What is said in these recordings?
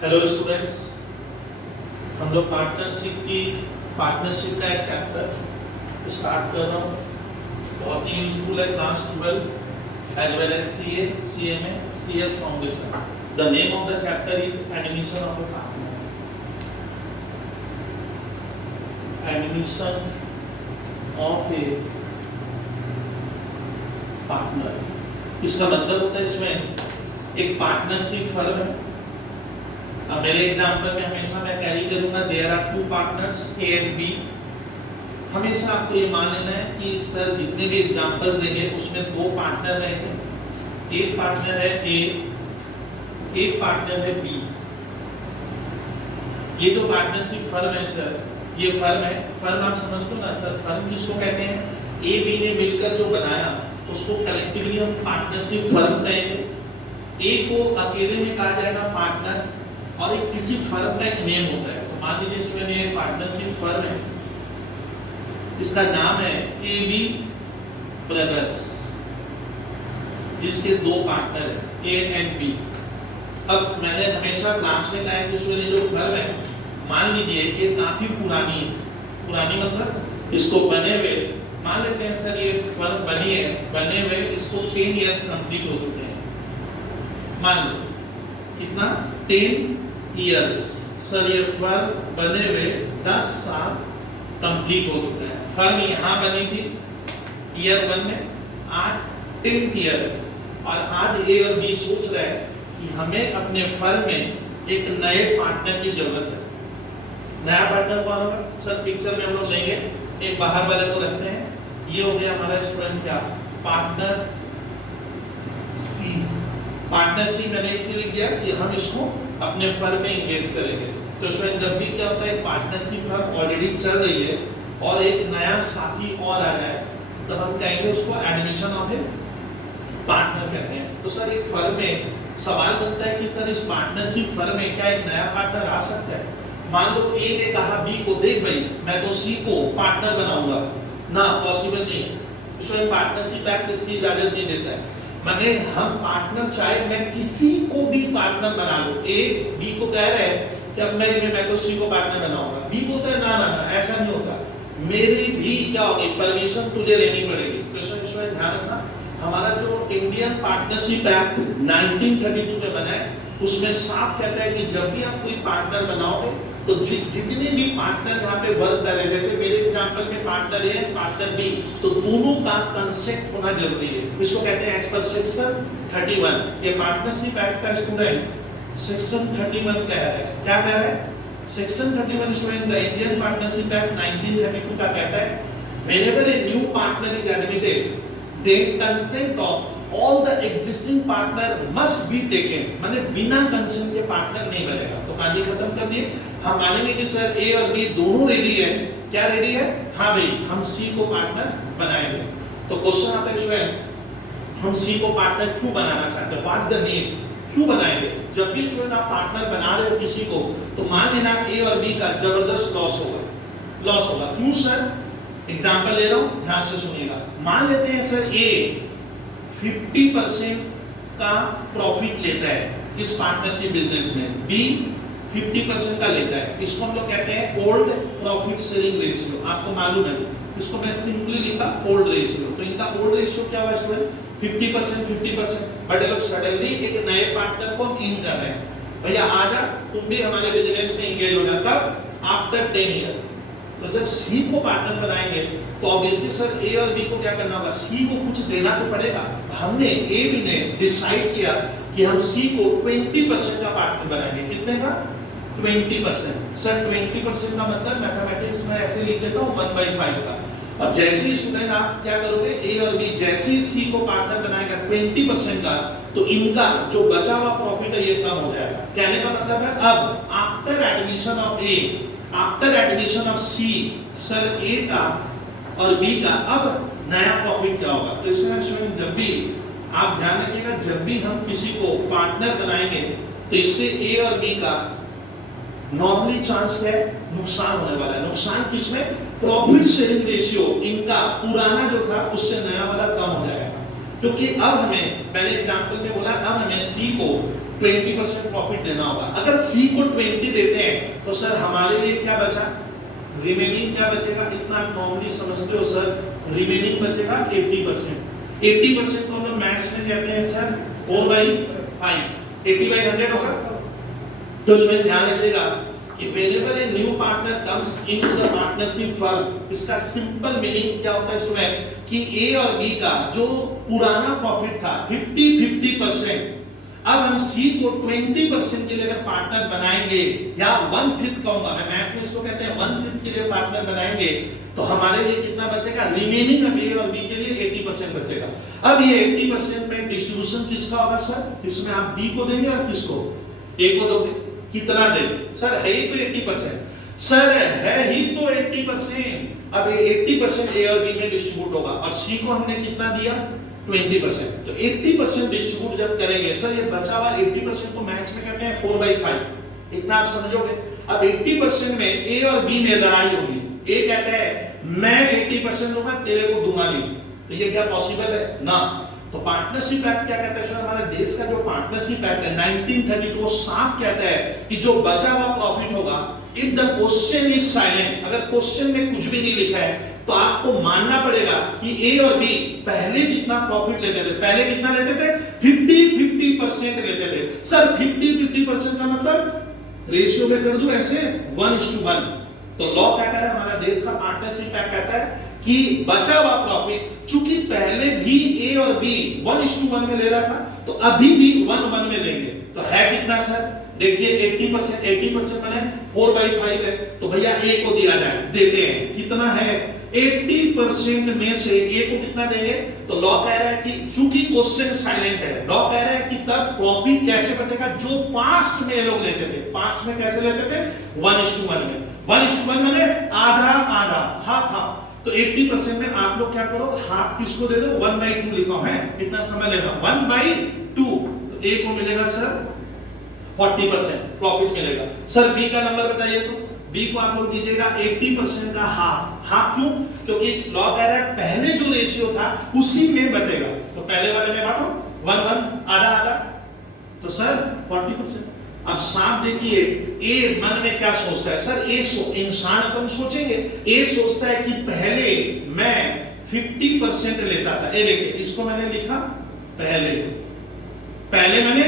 Hello students, हम लोग partnership का एक चैप्टर स्टार्ट कर रहा हूँ। बहुत ही यूजफुल है class 12 as well as CA में CS foundation. The name of the chapter is admission of a partner. Admission of a partner, इसका मतलब होता है इसमें एक पार्टनरशिप फर्म है। अब मेरे एग्जांपल में हमेशा मैं कैरी करूंगा there are two partners A and B. हमेशा आपको ये मान लेना है कि सर जितने भी एग्जांपल्स देंगे उसमें दो पार्टनर रहेंगे। एक पार्टनर है ए, एक पार्टनर है बी। ये जो पार्टनरशिप फर्म है सर, ये फर्म है। फर्म आप समझते हो ना सर, फर्म किसको कहते हैं? ए बी ने मिलकर जो बनाया उसको कलेक्टिवली हम पार्टनरशिप फर्म कहेंगे। ए को अकेले में कहा जाएगा पार्टनर, और एक किसी फर्म का एक नेम होता है। तो मान लीजिए स्टूडेंट ये पार्टनरशिप फर्म है, इसका नाम है AB ब्रदर्स, जिसके दो पार्टनर है A एंड B। अब मैंने हमेशा क्लास में कहा है कि स्टूडेंट ये जो फर्म है, मान लीजिए ये काफी पुरानी है। पुरानी मतलब इसको बने हुए मान लेते हैं सर ये फर्म बनी है, बने हुए इसको 10 इयर्स कंप्लीट हो चुके हैं। मान लो कितना? 10 इयर्स। सर ये फर्म बने हुए 10 साल कंप्लीट हो चुका है। फर्म यहाँ बनी थी ईयर 1 में, आज 10th ईयर है, और आज ए और बी सोच रहे हैं कि हमें अपने फर्म में एक नए पार्टनर की जरूरत है। नया पार्टनर कौन होगा सर? पिक्चर में हम लोग लेंगे, एक बाहर वाले को रखते हैं। ये हो गया हमारा स्टूडेंट क्या? Partner C. पार्टनर सी मैंने इसलिए लिख दिया कि हम इसको अपने फर्म में इंगेज करेंगे। तो स्टूडेंट जब भी क्या होता है, पार्टनरशिप फर्म ऑलरेडी चल रही है और एक नया साथी और आ जाए, तब हम कहेंगे उसको एडमिशन ऑफ ए पार्टनर कहते हैं। तो सर एक फर्म में सवाल बनता है कि सर इस पार्टनरशिप फर्म में क्या एक नया पार्टनर आ सकता है? मान लो ए ने कहा बी को, देख भाई मैं तो सी को पार्टनर बनाऊंगा ना, पॉसिबल नहीं है। स्टूडेंट पार्टनरशिप एक्ट इसकी इजाजत नहीं देता है। माने हम पार्टनर चाहे मैं किसी को भी पार्टनर बना लूं। ए बी को कह रहे हैं कि अब मैं तो सी को पार्टनर बनाऊंगा। बी बोलता है ना ना ना, ऐसा नहीं होता, मेरी भी क्या होगी, परमिशन तुझे लेनी पड़ेगी। तो इसमें ध्यान रखना, हमारा जो इंडियन पार्टनरशिप एक्ट 1932 में बना है, उसमें साफ कहता है कि जब भी आप कोई पार्टनर बनाओगे तो जितने भी पार्टनर यहाँ पे वर्क कर रहे हैं, जैसे मेरे एग्जांपल में पार्टनर ए पार्टनर बी, तो दोनों का कंसेंट होना जरूरी है। इसको कहते हैं एज पर सेक्शन 31। ये पार्टनरशिप एक्ट का स्टूडेंट सेक्शन 31 कह रहा है। क्या कह रहा है? Section 31 student the Indian partnership act 1932 का कहता है whenever A new partner is admitted then consent of all the existing partner must be taken। माने बिना कंसेंट के पार्टनर नहीं बनेगा। तो कहानी खत्म कर दिए। हम मानेंगे कि सर ए और बी दोनों रेडी है। क्या रेडी है? हाँ भाई हम सी को पार्टनर बनाएंगे। तो क्वेश्चन आता है स्टूडेंट, हम सी को पार्टनर क्यों बनाना चाहते हैं? What's the need? क्यों बनाएंगे? जब भी स्टूडेंट आप पार्टनर बना रहे हो किसी को, तो मान लेना ए और बी का जबरदस्त लॉस होगा। क्यों सर? एग्जाम्पल ले रहा हूं, ध्यान से सुनिएगा। मान लेते हैं सर ए 50% का प्रॉफिट लेता है इस पार्टनरशिप बिजनेस में, बी 50% का लेता है। इसको हम लोग कहते हैं ओल्ड प्रॉफिट शेयरिंग रेशियो। आपको मालूम है, इसको मैं सिंपली लिखा ओल्ड रेशियो। तो इनका ओल्ड रेशियो क्या हुआ स्टूडेंट? 50%। बट लोग सडनली एक नए पार्टनर को इन कर रहे हैं, भैया आजा तुम भी हमारे बिजनेस में इंगेज हो जा। कब? After 10 year. तो जब सी को पार्टनर बनाएंगे तो ऑब्वियसली सर ए और बी को क्या करना होगा? सी को कुछ देना तो पड़ेगा। हमने ए बी ने डिसाइड किया कि हम सी को 20% का पार्टनर बनाएंगे। कितने का? 20%। सर 20% का मतलब मैथमेटिक्स में ऐसे लिख देता हूँ 1/5 का। और जैसे ही स्टूडेंट आप क्या करोगे, ए और बी जैसे ही सी को पार्टनर बनाएगा 20% का, तो इनका जो बचा हुआ प्रॉफिट है ये कम हो जाएगा। कहने का मतलब है अब after admission of A, after admission of C, sir A का और बी का अब नया प्रॉफिट क्या होगा? तो इसमें स्टूडेंट जब भी आप ध्यान रखिएगा, जब भी हम किसी को पार्टनर बनाएंगे तो इससे ए और बी का नॉर्मली चांस है नुकसान होने वाला है। नुकसान किसमें? प्रॉफिट शेयरिंग रेशियो इनका पुराना जो था उससे नया वाला कम हो जाएगा। क्योंकि अब हमें, मैंने एग्जांपल में बोला, अब हमें सी को 20% प्रॉफिट देना होगा। अगर सी को 20 देते हैं तो सर हमारे लिए क्या बचा, रिमेनिंग क्या बचेगा, इतना नॉर्मली समझते हो सर, रिमेनिंग बचेगा 80%। 80% को हम लोग मैथ्स में कहते हैं सर 4/5, 80/100 होगा। तो इसमें ध्यान रखिएगा कि whenever a new partner comes into the partnership firm, इसका सिंपल मीनिंग क्या होता है स्टूडेंट, कि ए और बी का जो पुराना प्रॉफिट था 50-50%, अब हम सी को 20% के लिए अगर पार्टनर बनाएंगे, या 1/5 कहूंगा मैं, मैथ में इसको कहते हैं 1/5 के लिए पार्टनर बनाएंगे, तो हमारे लिए कितना बचेगा, रिमेनिंग अब ए और बी के लिए 80% बचेगा। अब ये 80% में डिस्ट्रीब्यूशन किसका होगा सर, इसमें आप बी को देंगे और किसको, ए को दोगे, कितना देंगे सर, है ही तो 80%, सर है ही तो 80%, अब ये 80% ए और बी में डिस्ट्रीब्यूट होगा, और सी को हमने कितना दिया 20%, तो 80% डिस्ट्रीब्यूट जब करेंगे सर, ये बचा हुआ 80% को मैथ्स में कहते हैं 4/5, इतना आप समझोगे। अब 80% में ए और बी में लड़ाई होगी, ए कहता है मैं 80% लूंगा, तेरे को दूंगा नहीं, तो ये क्या पॉसिबल है ना। तो पार्टनरशिप एक्ट क्या कहता है सर, हमारे देश का जो पार्टनरशिप एक्ट है 1932 वो साफ कहता है कि जो बचा हुआ प्रॉफिट होगा, if the question is silent, अगर क्वेश्चन में कुछ भी नहीं लिखा है तो आपको मानना पड़ेगा कि ए और बी पहले जितना प्रॉफिट लेते थे, पहले कितना लेते थे 50-50% लेते थे सर। 50-50% का मतलब रेशियो में कर दूं ऐसे 1:1, तो लॉ क्या कह रहा है, हमारा देश का पार्टनरशिप एक्ट कहता है कि बचा हुआ प्रॉफिट चूंकि पहले भी ए और बी 1:1 में ले रहा था, तो अभी भी 1:1 में लेंगे, तो है कितना सर, देखिए 80% माने 4/5 है, तो भैया ए को दिया जाए, देते हैं, कितना है 80% में से ए को कितना देंगे, तो लॉ कह रहा है कि चूंकि क्वेश्चन साइलेंट है, लॉ कह रहा है कि तब प्रॉफिट कैसे बटेगा, जो पास्ट में लोग लेते थे, पास्ट में कैसे लेते थे 1:1 में, 1:1 माने आधा आधा, हाफ, तो 80% में आप लोग क्या करो, हाफ किसको दे दो, 1/2 लिखा है, कितना समय लेगा 1/2, तो ए को मिलेगा सर 40% प्रॉफिट मिलेगा। सर बी का नंबर बताइए, तो बी को आप लोग दीजिएगा 80% का हाफ क्यों, क्योंकि लॉ कह रहा है पहले जो रेशियो था उसी में बटेगा, तो पहले वाले में बांटो 1:1, आधा आधा, तो सर 40%। अब साफ देखिए ए मन में क्या सोचता है सर, इंसान अपन सोचेंगे, ए सोचता है कि पहले मैं 50% लेता था, ए देखिए इसको मैंने लिखा पहले मैंने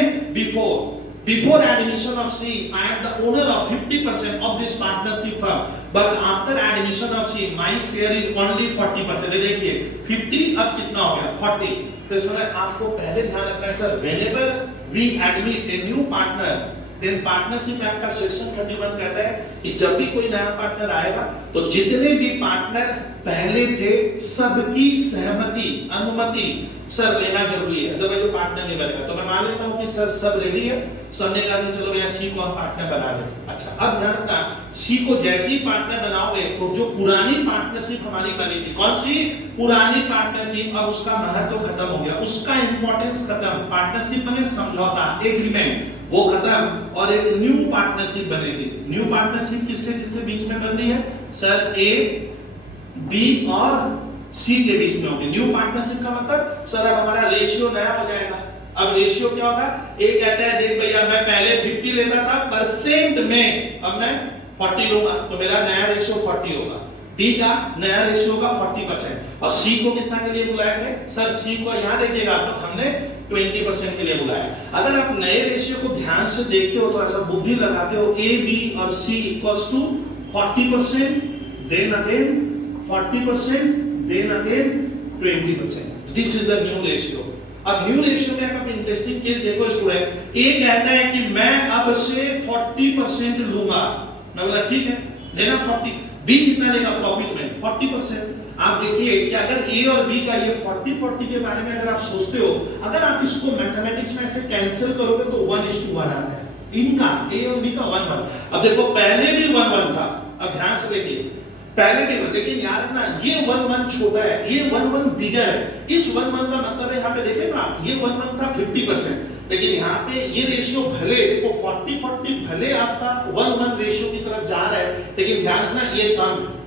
before admission of C, I am the owner of 50% of this partnership firm, but after admission of C, my share is only 40%। देखिए 50 अब कितना हो गया 40, तो इसमें आपको पहले ध्यान रखना है sir, whenever we admit a new partner, then partnership act का सेक्शन 31 कहता है कि जब भी कोई नया पार्टनर आएगा तो जितने भी पार्टनर पहले थे सबकी सहमति, अनुमति सर लेना जरूरी है, अदरवाइज वो पार्टनर नहीं बनेगा। तो मैं मान लेता हूं कि सर सब रेडी है, सबने कहा कि चलो भैया सी को हम पार्टनर बना लें। अच्छा अब ध्यान रखना, सी को जैसे ही पार्टनर बनाओगे तो जो पुरानी पार्टनरशिप हमारी बनी थी, कौन सी पुरानी पार्टनरशिप, अब उसका महत्व खत्म हो गया, उसका इंपॉर्टेंस खत्म, पार्टनरशिप माने समझौता, एग्रीमेंट वो खत्म, और एक न्यू पार्टनरशिप बनेगी। न्यू पार्टनरशिप किसके किसके बीच में बन रही है सर, ए बी और सी के बीच में होगी। न्यू पार्टनरशिप का मतलब सर अब हमारा रेशियो नया हो जाएगा। अब रेशियो क्या होगा, ए कहता है देख भैया मैं पहले 50 लेता था, परसेंट में अब मैं 40 लूंगा, तो मेरा नया रेशियो 40 होगा। बी का नया रेशियो होगा 40%, और सी को कितना के लिए बुलाया थे सर, सी को यहाँ देखिएगा आप लोग, हमने 20% के लिए बुलाया। अगर आप नए रेशियो को ध्यान से देखते हो तो ऐसा बुद्धि लगाते हो, ए बी और C equals to 40%, then again 40%, then again 20%। This is the new ratio. अब न्यू रेशियो में आप इंटरेस्टिंग केस देखो स्टूडेंट, ए कहता है कि मैं अब से 40% लूंगा, मैं बोला ठीक है लेना 40, बी कितना लेगा प्रॉफिट में 40%। आप देखिए कि अगर ए और बी का ये 40-40 के बारे में अगर आप सोचते हो, अगर आप इसको मैथमेटिक्स में ऐसे कैंसिल करोगे तो 1:1 आ रहा है, इनका ए और बी का 1:1। अब देखो पहले भी 1:1 था, अब ध्यान से देखिए पहले भी, लेकिन यार ना ये 1:1 छोटा है, ये 1:1 बिगर है। इस 1:1 का मतलब है यहाँ पे देखेगा ये 1:1 था 50%, लेकिन यहाँ पे ये रेशियो भले देखो 40-40 भले आपका 1:1 रेशियो की तरफ जा रहा है, लेकिन ध्यान रखना ये कम है,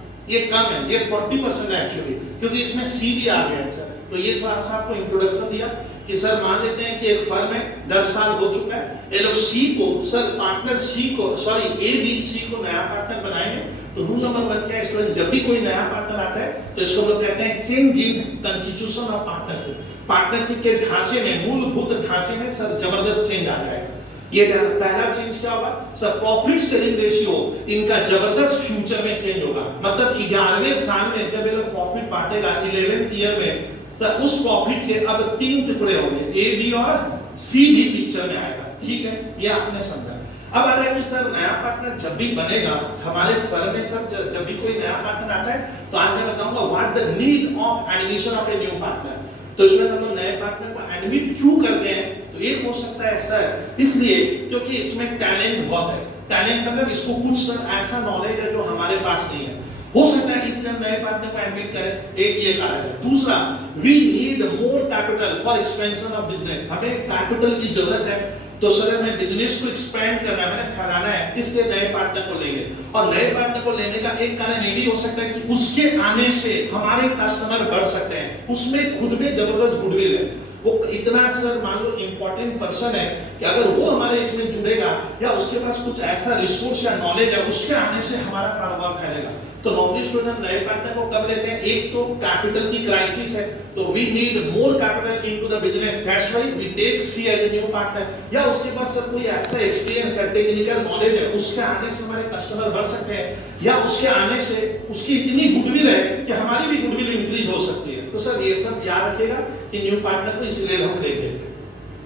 ये 40% है एक्चुअली, क्योंकि इसमें सी भी आ गया है सर। तो ये तो आपको इंट्रोडक्शन दिया कि सर मान लेते हैं कि एक फर्म है 10 साल हो चुका है, ये लोग सी को सर पार्टनर सी को सॉरी ए बी सी को नया पार्टनर बनाएंगे। तो रूल नंबर 1 क्या है स्टूडेंट, जब भी कोई नया पार्टनर आता है तो इसको हम लोग कहते हैं change in constitution of partnership. Partnership के ढांचे में, मूलभूत ढांचे में सर जबरदस्त चेंज आ जाएगा। ये ध्यान, पहला चेंज क्या होगा सर, प्रॉफिट शेयरिंग रेशियो इनका जबरदस्त फ्यूचर में चेंज होगा। मतलब 11वें साल में जब ये लोग प्रॉफिट बांटेगा 11th ईयर में, तो उस प्रॉफिट के अब 3 टुकड़े होंगे, ए बी और सी भी पिक्चर में आएगा। ठीक है, ये आपने समझा। अब आ रहा है कि सर नया पार्टनर जब भी बनेगा हमारे फर्म में, सर जब भी कोई नया पार्टनर आता है तो आज मैं बताऊंगा what the need of admission of A new partner. तो इसमें हम लोग नए पार्टनर को एडमिट क्यों करते हैं, तो एक हो सकता है सर इसलिए क्योंकि इसमें टैलेंट बहुत है। टैलेंट मतलब इसको कुछ सर ऐसा नॉलेज है जो हमारे पास नहीं है, हो सकता है इसलिए हम नए पार्टनर को एडमिट करें, एक ये कारण है। दूसरा, we need more capital for expansion of business. हमें कैपिटल की जरूरत है, तो सर हमें बिजनेस को एक्सपेंड करना है, मैंने फैलाना है, इसलिए नए पार्टनर को लेंगे। और नए पार्टनर को लेने का एक कारण ये भी हो सकता है कि उसके आने से हमारे कस्टमर बढ़ सकते हैं, उसमें खुद में जबरदस्त गुडविल है, वो इतना सर मान लो इंपॉर्टेंट पर्सन है कि अगर वो हमारे इसमें जुड़ेगा या उसके पास कुछ ऐसा रिसोर्स या नॉलेज है, उसके आने से हमारा कारोबार फैलेगा। तो नॉर्मली स्टूडेंट नए पार्टनर को कब लेते हैं, एक तो कैपिटल की क्राइसिस है, तो we need more capital into the business, that's why we take C as a new partner. या उसके पास सर कोई ऐसा एक्सपीरियंस या टेक्निकल नॉलेज है, उसके आने से हमारे कस्टमर बढ़ सकते हैं, या उसके आने से उसकी इतनी गुडविल है कि हमारी भी गुडविल इंक्रीज हो सकती है। तो सर ये सब याद रखिएगा कि न्यू पार्टनर को इसलिए हम लेंगे,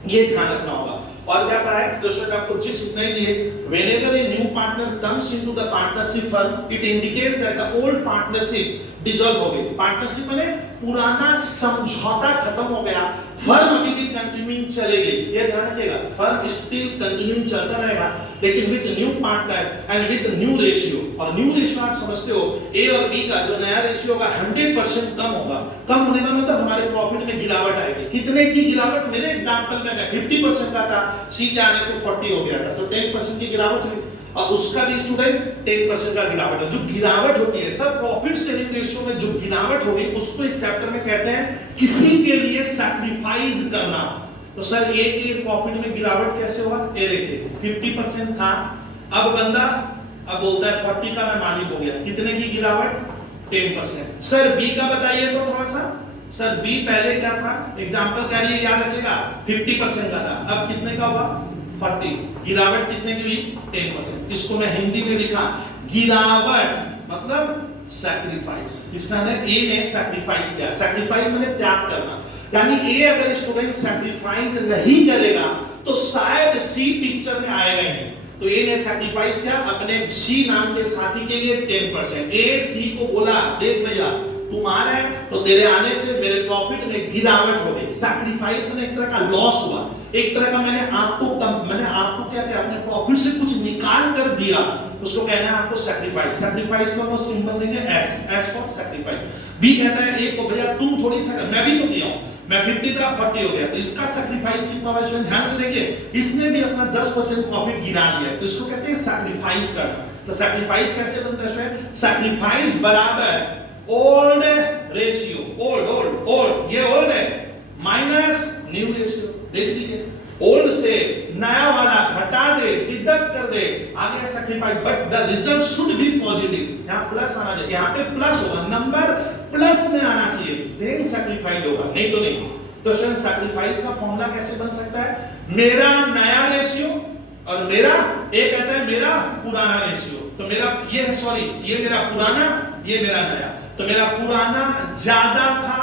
ये ध्यान रखना होगा। और क्या पढ़ा है दोस्तों, आपको जिस इतना ही दिए, whenever a new partner comes into the partnership firm, it indicates that the old partnership dissolve हो गई। पार्टनरशिप माने पुराना समझौता खत्म हो गया, फर्म अभी भी कंटिन्यूइंग चलेगी, ये ध्यान रखिएगा, फर्म स्टिल कंटिन्यूइंग चलता रहेगा, लेकिन with new partner and with new ratio. और न्यू रेशियो आप समझते हो, ए और बी का जो नया रेशियो होगा 100% कम होगा। कम होने का मतलब हमारे प्रॉफिट में गिरावट आएगी। कितने की गिरावट, मेरे एग्जांपल में 50% का था, सी के आने से 40 हो गया था, तो 10% की गिरावट हुई। और उसका भी स्टूडेंट 10% का गिरावट है। जो गिरावट होती है सब प्रॉफिट शेयरिंग रेशियो में, जो गिरावट होगी उसको इस चैप्टर में कहते हैं किसी के लिए सैक्रिफाइस करना। तो सर ए के प्रॉफिट में गिरावट कैसे हुआ, ये देखिए 50% था, अब बंदा अब बोलता है 40 का मैं मालिक हो गया, कितने की गिरावट, 10%। सर बी का बताइए तो थोड़ा सा, सर बी पहले क्या था, एग्जांपल क्या है याद रखिएगा, 50% का था, अब कितने का हुआ 40, गिरावट कितने की हुई 10%। इसको मैं हिंदी में लिखा, गिरावट मतलब सैक्रिफाइस, इसका है ए ने सैक्रिफाइस किया, सैक्रिफाइस मतलब त्याग करना, यानी ए अगर स्टूडेंट सैक्रिफाइस नहीं करेगा तो शायद सी पिक्चर में आएगा ही नहीं। तो ए ने सैक्रिफाइस किया अपने सी नाम के साथी के लिए 10%। ए सी को बोला देख भैया तुम आ रहे हैं तो तेरे आने से मेरे प्रॉफिट में गिरावट हो गई। सैक्रिफाइस मतलब एक तरह का लॉस हुआ, एक तरह का मैंने आपको क्या किया, अपने प्रॉफिट से कुछ निकाल कर दिया, उसको कहना है आपको सैक्रिफाइस। सैक्रिफाइस को हम सिंबल देंगे S, S for sacrifice. B कहता है ए को भैया तुम थोड़ी सा, मैं भी तो किया हूं, मैं 50 था 40 हो गया, तो इसका सैक्रिफाइस कितना हुआ इसमें ध्यान से देखिए, इसने भी अपना 10% प्रॉफिट गिरा लिया, तो इसको कहते हैं सैक्रिफाइस करना। तो सैक्रिफाइस कैसे बनता है, सैक्रिफाइस बराबर ओल्ड रेशियो, ओल्ड ये ओल्ड है माइनस न्यू रेशियो, देख लीजिए ओल्ड से नया वाला घटा दे, डिडक्ट कर दे, आगे sacrifice, but the result should be positive, यहां प्लस आना चाहिए, यहां पे प्लस होगा, नंबर प्लस में आना चाहिए, देन सैक्रिफाइस होगा, नहीं तो नहीं। तो स्टूडेंट सैक्रिफाइस का फॉर्मूला कैसे बन सकता है, मेरा नया रेशियो और मेरा एक कहता है मेरा पुराना रेशियो, तो मेरा ये सॉरी ये मेरा पुराना ये मेरा नया, तो मेरा पुराना ज्यादा था,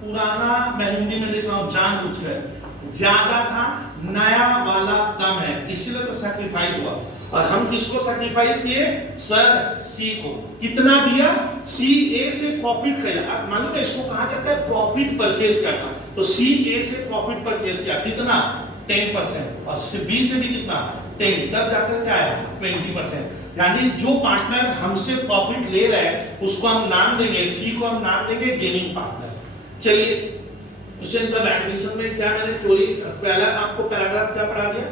पुराना मैं हिंदी में लिख रहा हूं जानबूझकर ज्यादा था, नया वाला कम है, इसीलिए तो सैक्रिफाइस हुआ। और हम किसको सैक्रिफाइस किए, सर सी को, कितना दिया, सी ए से प्रॉफिट किया, आप मान लो इसको कहा जाता है प्रॉफिट परचेज करना, तो सी ए से प्रॉफिट परचेज किया, कितना 10%, और बी से भी कितना 10, तब जाकर क्या आया 20%। यानी जो पार्टनर हमसे प्रॉफिट ले रहा है उसको हम नाम देंगे, सी को हम नाम देंगे गेनिंग पार्टनर। चलिए उससे तब एडमिशन में क्या मैंने थ्योरी पहला आपको पैराग्राफ क्या पढ़ा दिया,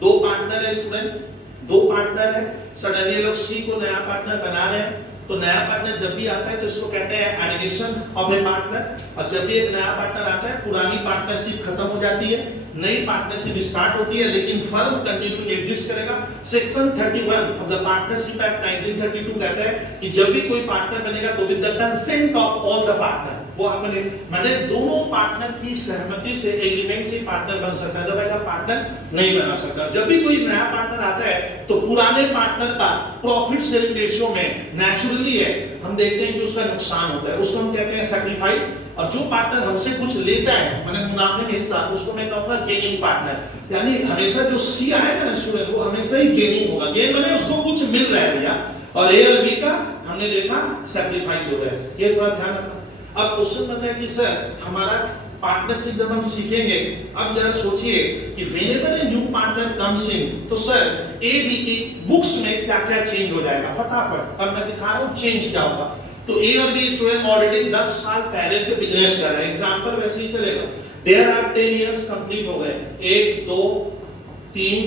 दो पार्टनर है स्टूडेंट, दो पार्टनर है, सडनली लोग सी को नया पार्टनर बना रहे हैं, तो नया पार्टनर जब भी आता है तो इसको कहते हैं एडिशन ऑफ ए पार्टनर, और जब भी एक नया पार्टनर आता है पुरानी पार्टनरशिप खत्म हो जाती है, नई पार्टनरशिप स्टार्ट होती है, लेकिन फर्म कंटिन्यू एग्जिस्ट करेगा। Section 31 of the partnership act 1932 कहता है कि जब भी कोई पार्टनर बनेगा तो with the consent of all the partner, वो आपने मैंने दोनों पार्टनर की सहमति से एग्रीमेंट से पार्टनर बन सकता है, अदरवाइज पार्टनर नहीं बना सकता। जब भी कोई नया पार्टनर आता है तो पुराने पार्टनर का प्रॉफिट शेयरिंग रेशियो में नेचुरली है हम देखते हैं कि उसका नुकसान होता है, उसको हम कहते हैं सैक्रिफाइस। और जो पार्टनर हमसे कुछ लेता है मैंने मुनाफे में हिस्सा, उसको मैं कहूंगा गेनिंग पार्टनर। यानी हमेशा जो सी आएगा ना स्टूडेंट वो हमेशा ही गेनिंग होगा, गेन माने उसको कुछ मिल रहा है भैया, और ए और बी का हमने देखा सैक्रिफाइस हो रहा है, ये थोड़ा ध्यान रखना। अब क्वेश्चन बनता है कि सर हमारा पार्टनरशिप जब हम सीखेंगे, अब जरा सोचिए कि whenever A new partner comes in, तो सर ए बी की बुक्स में क्या क्या चेंज हो जाएगा फटाफट, अब मैं दिखा रहा हूं चेंज क्या होगा। तो ए और बी स्टूडेंट ऑलरेडी 10 साल पहले से बिजनेस कर रहे हैं, एग्जांपल वैसे ही चलेगा। देयर आर 10 इयर्स कंप्लीट हो गए, 1 2 3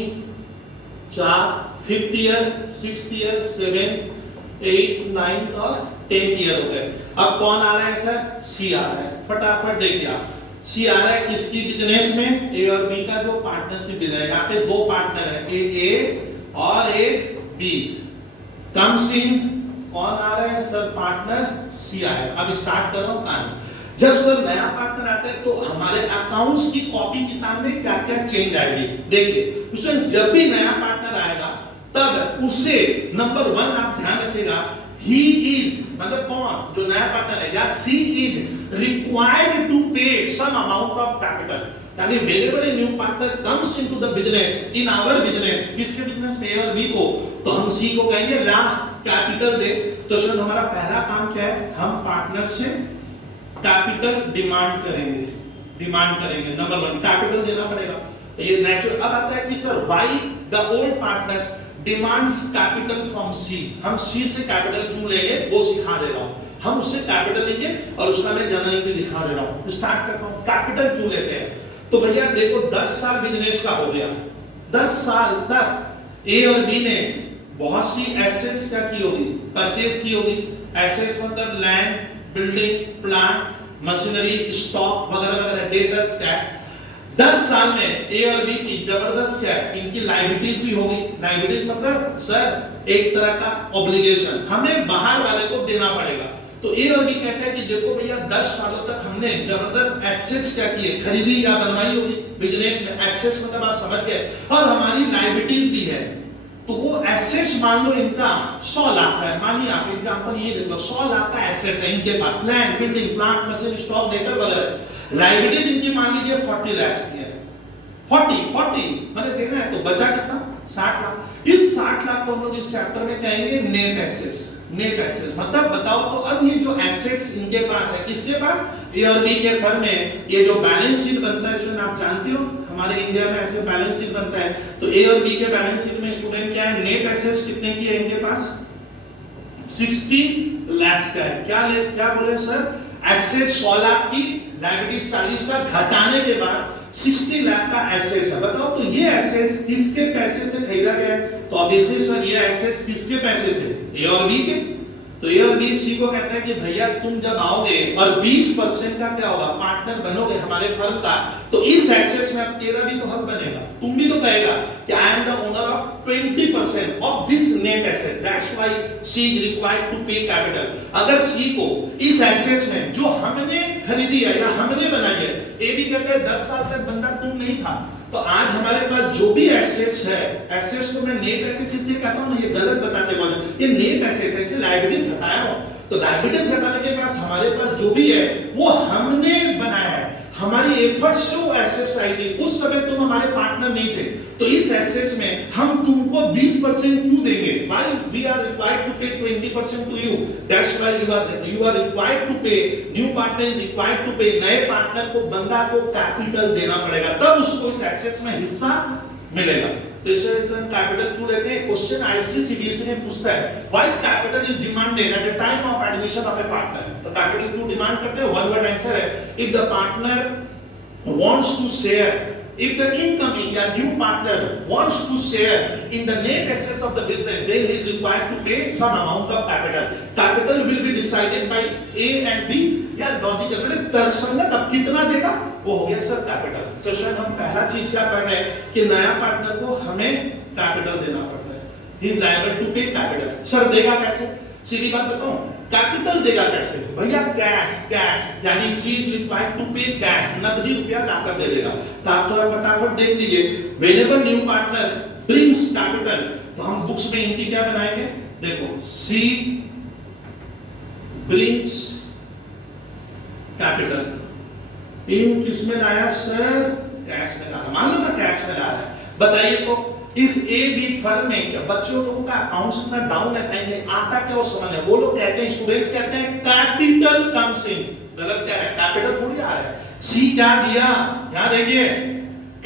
4 5th ईयर 6th ईयर 7 8 9 और 10th ईयर हो गए। अब कौन आ रहा है सर? सी आ रहा है, फटाफट देखिए आप, सी आ रहा है किसकी बिजनेस में? ए और बी का जो पार्टनरशिप बिजनेस, यहाँ पे दो पार्टनर है, एक ए और एक बी। कम्स इन कौन आ रहा है सर? पार्टनर सी आएगा। अब स्टार्ट कर रहा हूं कहानी। जब सर नया पार्टनर आता है तो हमारे अकाउंट्स की कॉपी किताब में क्या क्या चेंज आएगी देखिए। उसमें जब भी नया पार्टनर आएगा तब उसे नंबर 1 आप ध्यान रखिएगा, ही इज मतलब कौन जो नया पार्टनर है, या सी इज रिक्वायर्ड टू पे सम अमाउंट ऑफ कैपिटल। यानी whenever a new partner comes into the business, in our business, किसके बिजनेस में? ए और बी को, तो हम सी को कहेंगे ला कैपिटल दे। तो सर हमारा पहला काम क्या है? हम पार्टनर से कैपिटल डिमांड करेंगे। नंबर 1 कैपिटल देना पड़ेगा, ये नेचुरल। अब आता है कि sir why the old partners demands capital from C, हम सी से कैपिटल क्यों लेंगे वो सिखा दे रहा हूं। हम उससे कैपिटल लेंगे और उसका मैं जनरल भी दिखा दे रहा हूं। स्टार्ट करता हूं, कैपिटल क्यों लेते हैं? तो भैया देखो 10 साल बिजनेस का हो गया, 10 साल तक ए और बी ने बहुत सी एसेट्स क्या की होगी? परचेज की होगी। एसेट्स मतलब land, building, plant, machinery, stock वगैरह वगैरह, डेटर्स, कैश। 10 साल में ए और बी की जबरदस्त क्या है? इनकी लायबिलिटीज भी होगी। लायबिलिटीज मतलब सर एक तरह का ऑब्लिगेशन हमें बाहर वाले को देना पड़ेगा। तो ए और बी कहते हैं कि देखो भैया 10 सालों तक हमने जबरदस्त एसेट्स क्या किए? खरीदी या बनवाई होगी बिजनेस में। एसेट्स मतलब आप समझ गए, और हमारी लायबिलिटीज भी है। तो वो एसेट्स मान लो इनका 100 लाख का है, मानिए आप एग्जांपल ये देख लो, 100 लाख का एसेट्स है इनके पास, land, building, plant, machine, stock, debtor वगैरह। लायबिलिटीज इनकी मान लीजिए 40 लाख की है। 40 मैंने देखना है, तो बचा कितना? 60 लाख। इस 60 लाख को हम लोग इस चैप्टर में कहेंगे नेट एसेट्स। नेट एसेट्स मतलब बताओ तो अब ये जो एसेट्स इनके पास है, किसके पास? ए और बी के फर्म में। ये जो बैलेंस शीट बनता है स्टूडेंट आप जानते हो हमारे इंडिया में ऐसे बैलेंस शीट बनता है। तो ए और बी के बैलेंस शीट में स्टूडेंट क्या है? नेट एसेट्स कितने की है इनके पास? 60 लाख का है। क्या बोले सर? एसेट 100 लाख की, लायबिलिटीज 40 का, घटाने के बाद 60 लाख का एसेट्स है। बताओ तो ये एसेट्स किसके पैसे से खरीदा गया है? तो ऑब्वियसली सर ये एसेट्स किसके पैसे से? ए और बी के। तो ए और बी सी को कहते हैं कि भैया तुम जब आओगे और 20% का क्या होगा? पार्टनर बनोगे हमारे फर्म का, तो इस एसेट्स में अब तेरा भी तो हक बनेगा। तुम भी तो कहेगा कि I am the owner of 20% of this net asset, that's why C is required to pay capital. अगर सी को इस एसेट्स में जो हमने खरीदी है या हमने बनाई है, ए बी कहते हैं 10 साल तक बंदा तुम नहीं था, तो आज हमारे पास जो भी एसेट्स है, एसेट्स को मैं नेट एसेट्स इसलिए कहता हूं ना, ये गलत बताते बोले, ये नेट एसेट्स है, इसे लायबिलिटी घटाया हो। तो लायबिलिटीज घटाने के पास हमारे पास जो भी है वो हमने बनाया है, हमारी एफर्ट से वो एसेट्स आई थी। उस समय तुम हमारे पार्टनर नहीं थे, तो इस एसेट्स में हम तुमको 20% क्यों देंगे? Why we are required to pay 20% to you, that's why you are required to pay, new partner is required to pay. नए पार्टनर को, बंदा को कैपिटल देना पड़ेगा, तब उसको इस एसेट्स में हिस्सा मिलेगा। तो इसे कैपिटल क्यों लेते हैं? क्वेश्चन आईसीसीबीएसई में पूछता है, why capital is demanded at the time of admission of a partner. तो कैपिटल क्यों डिमांड करते हैं? वन वर्ड आंसर है, if the partner wants to share If the incoming or new partner wants to share in the net assets of the business, then he is required to pay some amount of capital. Capital will be decided by A and B. या logical मतलब तर्कसंगत अब कितना देगा वो हो गया sir capital. तो सर हम पहला चीज क्या पढ़ रहे हैं कि नया पार्टनर को हमें कैपिटल देना पड़ता है। He is liable to pay capital. Sir देगा कैसे? सीधी बात बताऊं, कैपिटल देगा कैसे भैया? कैश यानी C required to pay cash, नकदी रुपया लाकर दे देगा। तो आप थोड़ा फटाफट देख लीजिए, whenever new partner brings capital, तो हम बुक्स में एंट्री क्या बनाएंगे? देखो सी ब्रिंग्स कैपिटल, इन किस में लाया सर? कैश में लाया। मान लो ना कैश में ला रहा है, बताइए तो इस ए बी फर्म में क्या बच्चों लोगों का अकाउंट इतना डाउन है, कहीं नहीं आता क्या वो समझ है। वो लोग कहते हैं, स्टूडेंट्स कहते हैं कैपिटल कम्स इन, गलत क्या है? कैपिटल थोड़ी आ रहा है। सी क्या दिया? यहां देखिए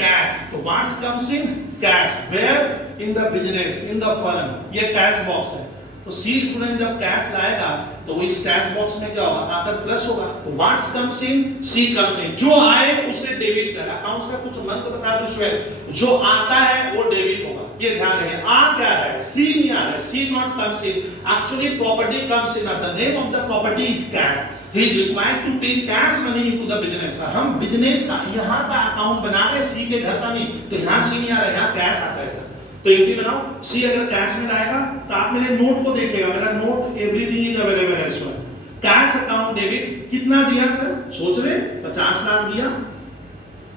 कैश, तो what's comes in? Cash. Where? In the business, in the firm, ये कैश बॉक्स है। तो सी स्टूडेंट जब कैश लाएगा तो वो इस कैश बॉक्स में क्या होगा? आकर प्लस होगा। तो what's comes in? C comes in, जो आए उसे डेबिट कर। अकाउंट्स का कुछ मंत्र बता दो श्वेत, जो आता है वो डेबिट होगा, ये ध्यान देंगे। आ क्या है? सी नहीं आ रहा है, C not comes in. Actually property comes in, the name of the property is cash. He is required to pay cash money into the business. हम बिजनेस का यहाँ का अकाउंट बना रहे, सी के घर का नहीं, तो यहाँ सी नहीं आ रहा है, यहाँ कैश आता है सर। तो एंट्री बनाओ, सी अगर कैश में आएगा तो आप मेरे नोट को देखेगा, मेरा नोट एवरीथिंग इज अवेलेबल है इसमें। कैश अकाउंट डेबिट कितना दिया सर? सोच रहे 50 लाख दिया।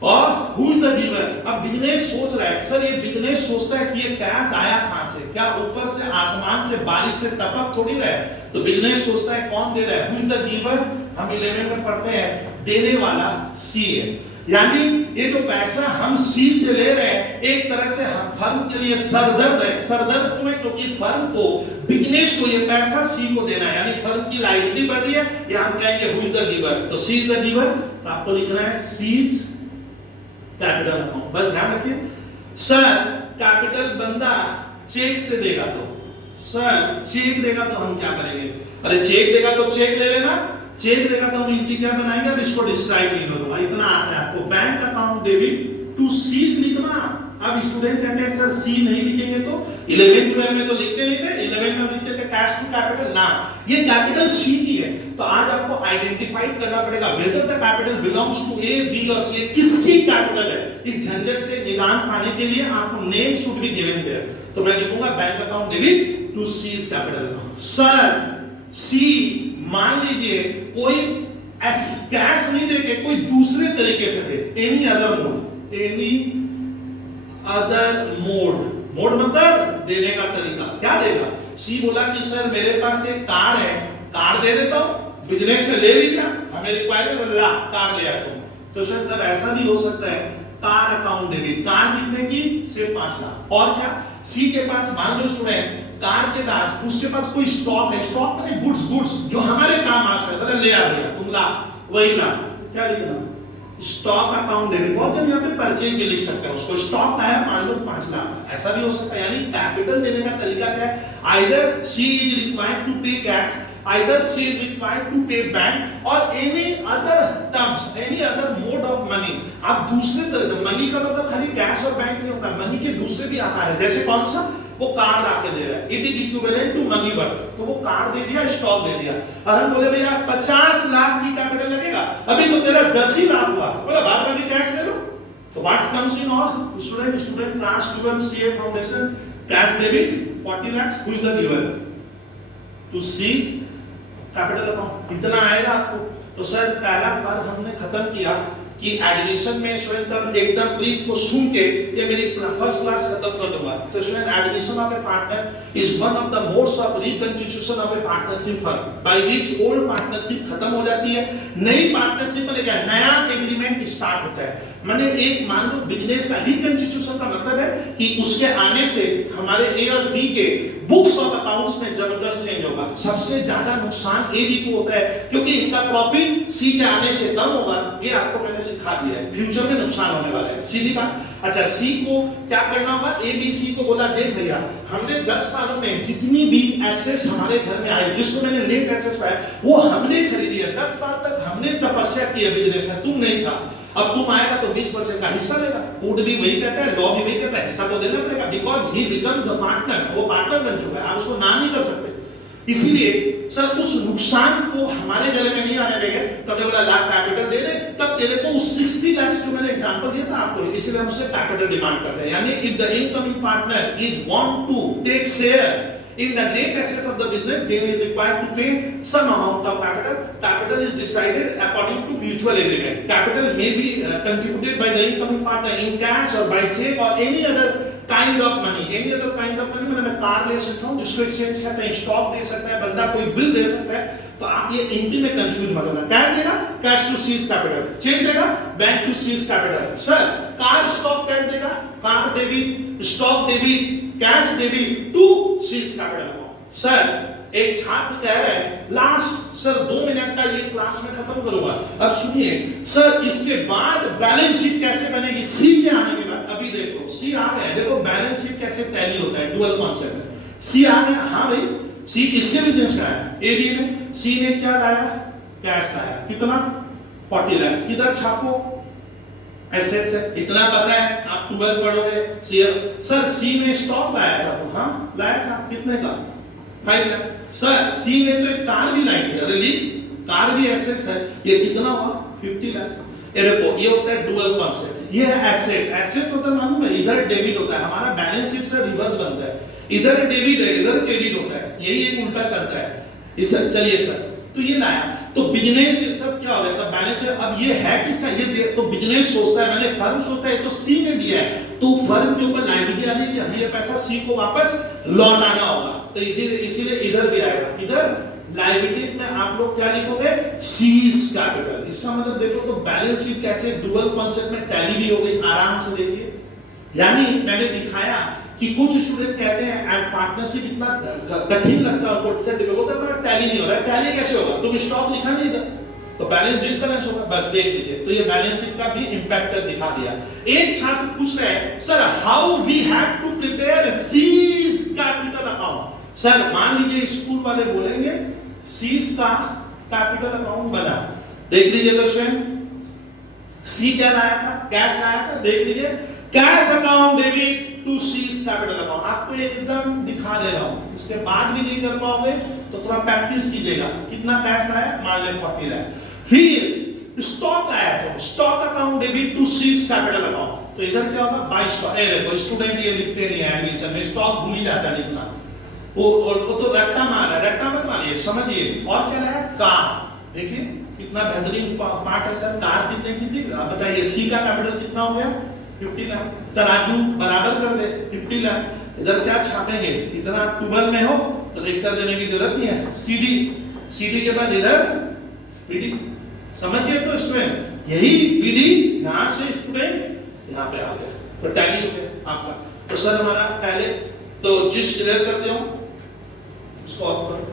और हु इज द गिवर? अब बिजनेस सोच रहा है सर, ये बिजनेस सोचता है कि ये कैश आया कहां से? क्या ऊपर से आसमान से बारिश से टपक थोड़ी रहा है। तो बिजनेस सोचता है कौन दे रहा है? Who is the giver? हम 11 में पढ़ते हैं, देने वाला सी है। यानी ये जो पैसा हम सी से ले रहे हैं एक तरह से फर्म के लिए सरदर्द है। सरदर्द क्यों है? क्योंकि फर्म को, बिजनेस को ये पैसा सी को देना है, यानी फर्म की लायबिलिटी बढ़ रही है। या हम कहेंगे हु इज द गिवर? तो सी इज द गिवर, तो आपको लिखना है सीज कैपिटल अकाउंट। बस ध्यान रखिए सर, कैपिटल बंदा चेक से देगा तो सर, चेक देगा तो हम क्या करेंगे? अरे चेक देगा तो चेक ले लेना, चेक देगा तो हम एंट्री क्या बनाएंगे? अब इसको डिस्क्राइब नहीं करूंगा, इतना आता है आपको। बैंक अकाउंट डेबिट टू सी लिखना। अब स्टूडेंट कहते हैं सर सी नहीं लिखेंगे तो 11 12 में तो लिखते नहीं थे, 11 में लिखते थे कैश टू कैपिटल ना, ये कैपिटल सी की है। तो आज आपको आइडेंटिफाई करना पड़ेगा whether the capital belongs to A B और सी, किसकी कैपिटल है। इस झंझट से निदान पाने के लिए आपको name should be given there. तो मैं लिखूंगा bank account debit to C is capital account. Sir C मान लीजिए कोई कैश नहीं देके कोई दूसरे तरीके से दे, any other mode, any other mode, mode मतलब देने का तरीका। क्या देगा? सी बोला कि सर मेरे पास एक कार है, कार दे देता हूं, बिजनेस में ले लिया, हमें रिक्वायरमेंट ला कार ले आया तुम। तो सर तब ऐसा भी हो सकता है कार अकाउंट डेबिट, कार कितने की? से 5 लाख। और क्या? सी के पास मान लो स्टूडेंट कार के बाद उसके पास कोई स्टॉक है, स्टॉक माने गुड्स जो हमारे काम आ सकते हैं, ले आ भैया तुम ला, वही ला। क्या लिखना? Stock account debit. बहुत जन यहाँ पे परचेज भी लिख सकते हैं, उसको स्टॉक आया मान लो 5 लाख, ऐसा भी हो सकता है। यानी कैपिटल देने का तरीका क्या है? Either C is required to pay cash, either C is required to pay bank, और any other terms, any other mode of money. आप दूसरे तरह से, मनी का मतलब खाली कैश और बैंक नहीं होता, मनी के दूसरे भी आकार है। जैसे कौन सा? वो कार लाके दे रहा है, it is equivalent to money worth, तो वो कार दे दिया, स्टॉक दे दिया। और हम बोले भैया 50 लाख की कैपिटल लगेगा, अभी तो तेरा 10 ही लाख हुआ, बोला बाद में भी कैश ले लो। तो what's comes in all student class 12 CA foundation cash debit 40 lakh, who is the giver? To C's capital account, इतना आएगा आपको। तो सर पहला पार्ट हमने खत्म किया कि एडमिशन में स्टूडेंट तब एकदम ब्रीफ को सुन के ये मेरी फर्स्ट क्लास खत्म कर दूंगा। तो student admission of a partner is one of the modes of reconstitution of A partnership firm, by which old partnership खत्म हो जाती है, नई पार्टनरशिप में क्या नया एग्रीमेंट स्टार्ट होता है। माने एक मान लो बिजनेस का रिकंस्टिट्यूशन का मतलब है कि उसके आने से हमारे ए और बी के बुक्स ऑफ अकाउंट्स में जबरदस्त चेंज होगा। सबसे ज्यादा नुकसान ए बी को होता है क्योंकि इनका प्रॉफिट सी के आने से कम होगा, ये आपको मैंने सिखा दिया है, फ्यूचर में नुकसान होने वाला है। सीधी बात। अच्छा सी को क्या करना होगा? ए बी सी को बोला देख भैया हमने 10 सालों में जितनी भी एसेट्स हमारे घर में आई, जिसको मैंने नेट एसेट्स पाया वो हमने खरीदी है, 10 साल तक हमने तपस्या की है बिजनेस में, तुम नहीं था। अब तुम आएगा तो 20% का हिस्सा लेगा, कोड भी वही कहता है, लॉ भी वही कहता है, हिस्सा तो देना पड़ेगा, because he becomes the partner, वो पार्टनर बन चुका है, आप उसको ना नहीं कर सकते। इसीलिए सर उस नुकसान को हमारे गले में नहीं आने देंगे, तब ने बोला लाख कैपिटल दे दे, तब तेरे को उस 60 लाख जो मैंने एग्जांपल दिया था आपको, इसीलिए हम उससे कैपिटल डिमांड करते हैं। यानी if the incoming partner is want to take share in the net assets of the business, they is required to pay some amount of capital. Capital is decided according to mutual agreement. Capital may be contributed by the incoming partner in cash or by check or any other kind of money. Any other kind of money, मैं car ले सकता हूँ जिसको exchange कहते हैं, stock दे सकता है बंदा, कोई बिल दे सकता है, तो आप ये एंट्री में कंफ्यूज मत होना। कैश देगा cash to C's capital, cheque देगा bank to C's capital. Sir car stock cash देगा, car debit stock debit cash debit to C's capital account. Sir एक छात्र कह रहे हैं लास्ट सर 2 मिनट का ये क्लास में खत्म करूंगा, अब सुनिए सर इसके बाद बैलेंस शीट कैसे बनेगी, सी के आने के बाद, अभी देखो सी आ गया, देखो बैलेंस शीट कैसे टैली होता है, डुअल कॉन्सेप्ट है। सी आ गया, हाँ भाई सी किसके बिजनेस का है, एबी में। सी ने क्या लाया, कैश लाया, कितना 40 लाख, किधर छापो एसेट्स है, इतना पता है, आप 12 पढ़ोगे शेयर। सर सी ने स्टॉक लाया था, तो हाँ लाया था, कितने का 5 लाख। सर सी ने तो एक कार भी लाई थी, अरे ली कार भी एसेट्स है, ये कितना हुआ 50 लाख। ये देखो ये होता है डुअल कॉन्सेप्ट, ये है एसेट्स। एसेट्स होता है मालूम है, इधर डेबिट होता है, हमारा बैलेंस शीट से रिवर्स बनता है, इधर डेबिट है इधर क्रेडिट होता है, यही एक उल्टा चलता है। इस चलिए सर तो ये लाया, तो बिजनेस सब क्या हो गया, तो बैलेंस अब ये है किसका, ये तो बिजनेस सोचता है, मैंने फर्म सोचता है, तो सी ने दिया है, तो फर्म के ऊपर लायबिलिटी आ रही है कि हमें ये पैसा सी को वापस लौटाना होगा, तो इसीलिए इधर भी आएगा, इधर लायबिलिटी में आप लोग क्या लिखोगे, सीज कैपिटल। इसका मतलब देखो तो बैलेंस शीट कैसे डुअल कॉन्सेप्ट में टैली भी हो गई, आराम से देखिए। यानी मैंने दिखाया कि कुछ स्टूडेंट कहते हैं पार्टनरशिप इतना कठिन लगता है, उनको से डिवेलप होता है, टैली नहीं हो रहा है। टैली कैसे होगा, तुम स्टॉक लिखा नहीं था तो बैलेंस डिफरेंस होगा, बस देख लीजिए। तो ये बैलेंस शीट का भी इंपैक्ट दिखा दिया। एक छात्र पूछ रहे हैं sir how we have to prepare C's capital account. Sir मान लीजिए स्कूल वाले बोलेंगे सीज का कैपिटल अकाउंट बना, देख लीजिए क्वेश्चन, सी क्या लाया था, कैश लाया था, देख लीजिए cash account debit to C's capital account. आपको एकदम दिखा दे रहा हूं, इसके बाद भी नहीं कर पाओगे तो थोड़ा प्रैक्टिस कीजिएगा। कितना कैश लाया, मान ले 40 लाख, फिर स्टॉक लाया तो stock account debit to C's capital account, तो इधर क्या होगा बाय स्टॉक। ए देखो स्टूडेंट ये लिखते नहीं है एडमिशन में, स्टॉक भूल ही जाता है लिखना, वो तो रट्टा मार है, रट्टा मत मारिए, समझिए। और क्या लाया, कार, देखिए कितना बेहतरीन पार्ट है सर, कार कितने की थी बताइए, सी का कैपिटल कितना हो गया 50 लाख, तराजू बराबर कर दे 50 लाख, इधर क्या छापेंगे, इतना 12 में हो तो लेक्चर देने की जरूरत नहीं है, सीडी, सीडी के बाद इधर पीडी, समझ गए तो स्टूडेंट, यही पीडी यहां से स्टूडेंट यहां पे आ गया, तो टैली हो गया आपका। तो सर हमारा पहले तो जिस क्लियर करते हो उसको और